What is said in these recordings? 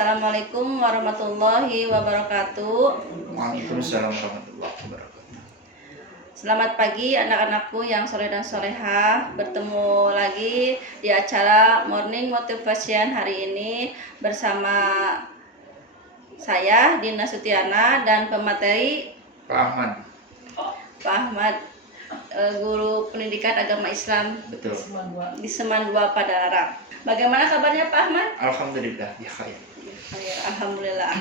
Assalamualaikum warahmatullahi wabarakatuh. Waalaikumsalam warahmatullahi wabarakatuh. Selamat pagi anak-anakku yang soleh dan solehah. Bertemu lagi di acara Morning Motivation hari ini bersama saya Dina Sutiana dan pemateri Pak Ahmad. Pak Ahmad, guru pendidikan agama Islam. Betul. Di Seman 2 Padalarang. Bagaimana kabarnya Pak Ahmad? Alhamdulillah ya khair. Alhamdulillah.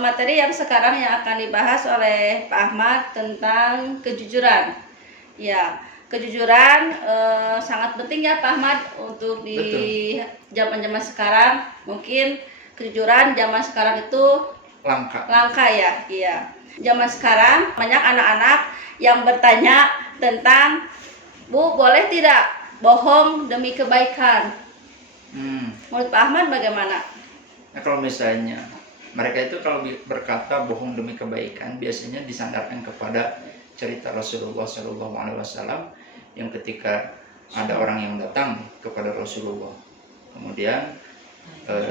Materi yang sekarang yang akan dibahas oleh Pak Ahmad tentang kejujuran. Ya, kejujuran sangat penting ya Pak Ahmad untuk di zaman-zaman sekarang. Mungkin kejujuran zaman sekarang itu langka ya. Iya. Zaman sekarang banyak anak-anak yang bertanya tentang, Bu, boleh tidak bohong demi kebaikan? Menurut Pak Ahmad bagaimana? Nah, kalau misalnya mereka itu kalau berkata bohong demi kebaikan, biasanya disandarkan kepada cerita Rasulullah SAW yang ketika ada orang yang datang kepada Rasulullah, kemudian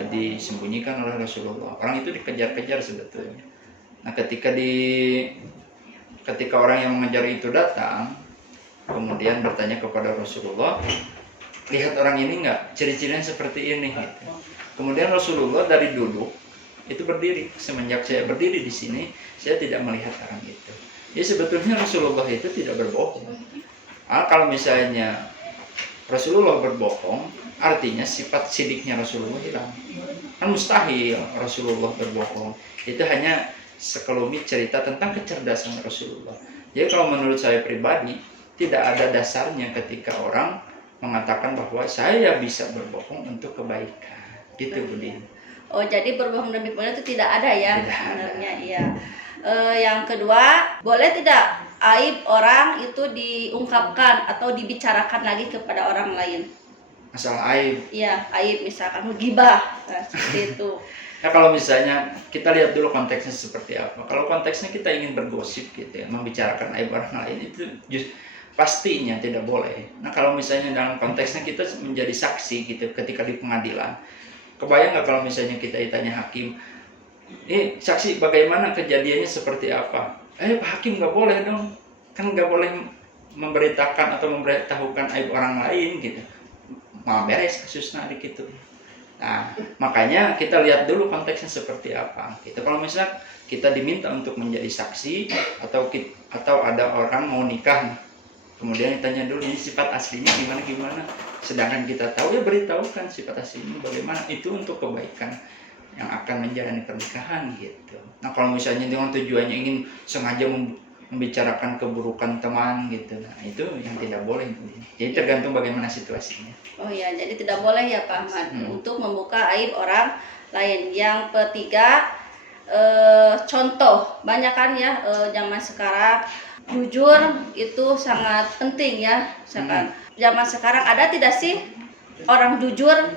disembunyikan oleh Rasulullah. Orang itu dikejar-kejar sebetulnya. Nah, ketika orang yang mengejar itu datang, kemudian bertanya kepada Rasulullah, lihat orang ini enggak, ciri-cirinya seperti ini gitu. Kemudian Rasulullah dari duduk itu berdiri. Semenjak saya berdiri di sini, saya tidak melihat orang itu. Ya sebetulnya Rasulullah itu tidak berbohong. Kalau misalnya Rasulullah berbohong, artinya sifat sidiknya Rasulullah hilang. Kan mustahil Rasulullah berbohong. Itu hanya sekelumit cerita tentang kecerdasan Rasulullah. Jadi kalau menurut saya pribadi, tidak ada dasarnya ketika orang mengatakan bahwa saya bisa berbohong untuk kebaikan. Gitu, Budin. Oh, jadi berbohong demi kebaikan itu tidak ada ya sebenarnya. Iya. Yang kedua, boleh tidak aib orang itu diungkapkan atau dibicarakan lagi kepada orang lain? Asal aib. Iya, aib misalkan ghibah, seperti itu. Nah, kalau misalnya kita lihat dulu konteksnya seperti apa. Kalau konteksnya kita ingin bergosip gitu ya, membicarakan aib orang lain, itu pastinya tidak boleh. Nah, kalau misalnya dalam konteksnya kita menjadi saksi gitu ketika di pengadilan, kebayang nggak kalau misalnya kita ditanya hakim, saksi bagaimana kejadiannya seperti apa? Pak Hakim, nggak boleh dong, kan nggak boleh memberitakan atau memberitahukan aib orang lain gitu. Mau beres kasusnya gitu. Nah, makanya kita lihat dulu konteksnya seperti apa. Gitu. Kalau misalnya kita diminta untuk menjadi saksi atau ada orang mau nikah, kemudian ditanya dulu ini sifat aslinya gimana, sedangkan kita tahu ya beritahukan sifat aslinya bagaimana, itu untuk kebaikan yang akan menjalani pernikahan gitu. Nah, kalau misalnya dengan tujuannya ingin sengaja membicarakan keburukan teman gitu, nah itu yang tidak boleh. Jadi tergantung bagaimana situasinya. Oh ya, jadi tidak boleh ya Pak Ahmad untuk membuka aib orang lain. Yang ketiga, contoh banyak kan ya zaman sekarang jujur itu sangat penting ya. Zaman sekarang ada tidak sih orang jujur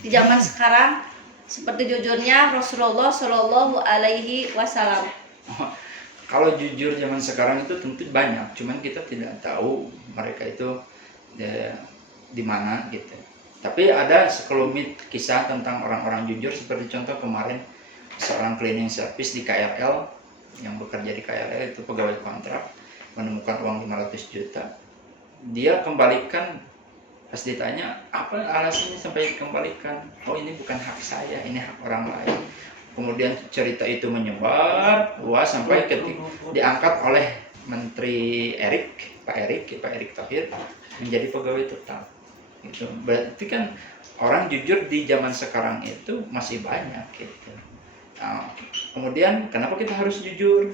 di zaman sekarang seperti jujurnya Rasulullah Shallallahu Alaihi Wasallam? Kalau jujur zaman sekarang itu tentu banyak, cuman kita tidak tahu mereka itu di mana gitu. Tapi ada sekelumit kisah tentang orang-orang jujur, seperti contoh kemarin seorang cleaning service di KRL yang bekerja di KRL itu pegawai kontrak menemukan uang 500 juta. Dia kembalikan, pas ditanya apa alasannya sampai dikembalikan, oh ini bukan hak saya, ini hak orang lain. Kemudian cerita itu menyebar luas sampai diangkat oleh Menteri Pak Erick Thohir menjadi pegawai tetap. Gitu. Berarti kan orang jujur di zaman sekarang itu masih banyak gitu. Nah, kemudian kenapa kita harus jujur?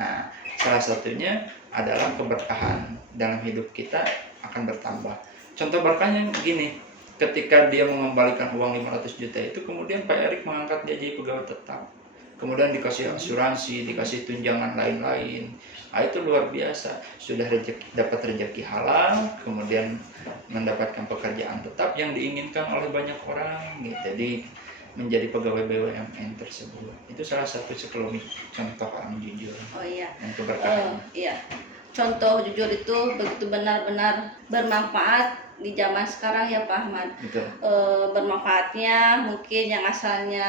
Nah, salah satunya adalah keberkahan dalam hidup kita akan bertambah. Contoh berkahnya gini, ketika dia mengembalikan uang 500 juta itu, kemudian Pak Erick mengangkat dia jadi pegawai tetap. Kemudian dikasih asuransi, dikasih tunjangan lain-lain. Nah, itu luar biasa. Sudah dapat rezeki halal, kemudian mendapatkan pekerjaan tetap yang diinginkan oleh banyak orang. Gitu. Jadi menjadi pegawai BUMN tersebut. Itu salah satu sekelumit contoh orang jujur. Oh iya. Dan keberkahan. Iya. contoh jujur itu begitu benar-benar bermanfaat di zaman sekarang ya Pak Ahmad. Betul. Bermanfaatnya mungkin yang asalnya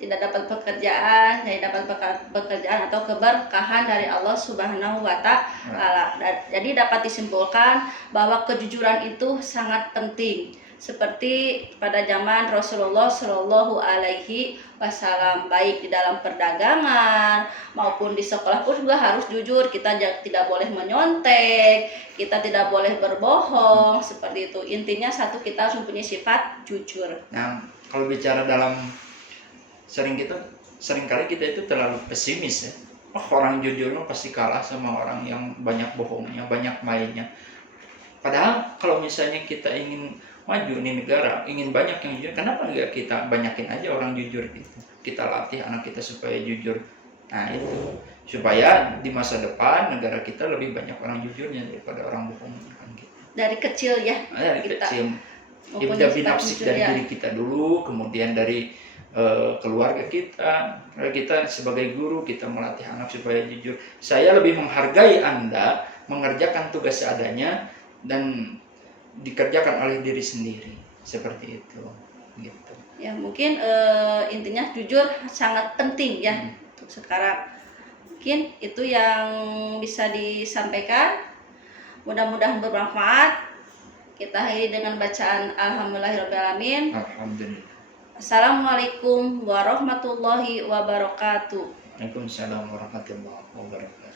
tidak dapat pekerjaan, jadi dapat pekerjaan atau keberkahan dari Allah Subhanahu wa Ta'ala. Jadi dapat disimpulkan bahwa kejujuran itu sangat penting. Seperti pada zaman Rasulullah Shallallahu Alaihi Wasallam, baik di dalam perdagangan maupun di sekolah pun juga harus jujur. Kita tidak boleh menyontek, kita tidak boleh berbohong, seperti itu. Intinya satu, kita harus mempunyai sifat jujur. Nah, kalau bicara dalam seringkali kita itu terlalu pesimis ya. Orang jujur pasti kalah sama orang yang banyak bohongnya, banyak mainnya. Padahal kalau misalnya kita ingin maju di negara, ingin banyak yang jujur, kenapa nggak kita banyakin aja orang jujur gitu? Kita latih anak kita supaya jujur. Nah itu, supaya di masa depan negara kita lebih banyak orang jujurnya daripada orang bohongnya kan gitu. Dari kecil ya, Dari kita kecil. mempunyai Ibda sifat binafsik jujur dari ya. diri kita dulu, kemudian dari keluarga kita. Kita sebagai guru, kita melatih anak supaya jujur. Saya lebih menghargai Anda mengerjakan tugas seadanya dan dikerjakan oleh diri sendiri, seperti itu gitu. Ya mungkin intinya jujur sangat penting ya untuk sekarang. Mungkin itu yang bisa disampaikan. Mudah-mudahan bermanfaat. Kita akhiri dengan bacaan Alhamdulillahirobbilalamin. Alhamdulillah. Assalamualaikum warahmatullahi wabarakatuh. Waalaikumsalam warahmatullahi wabarakatuh.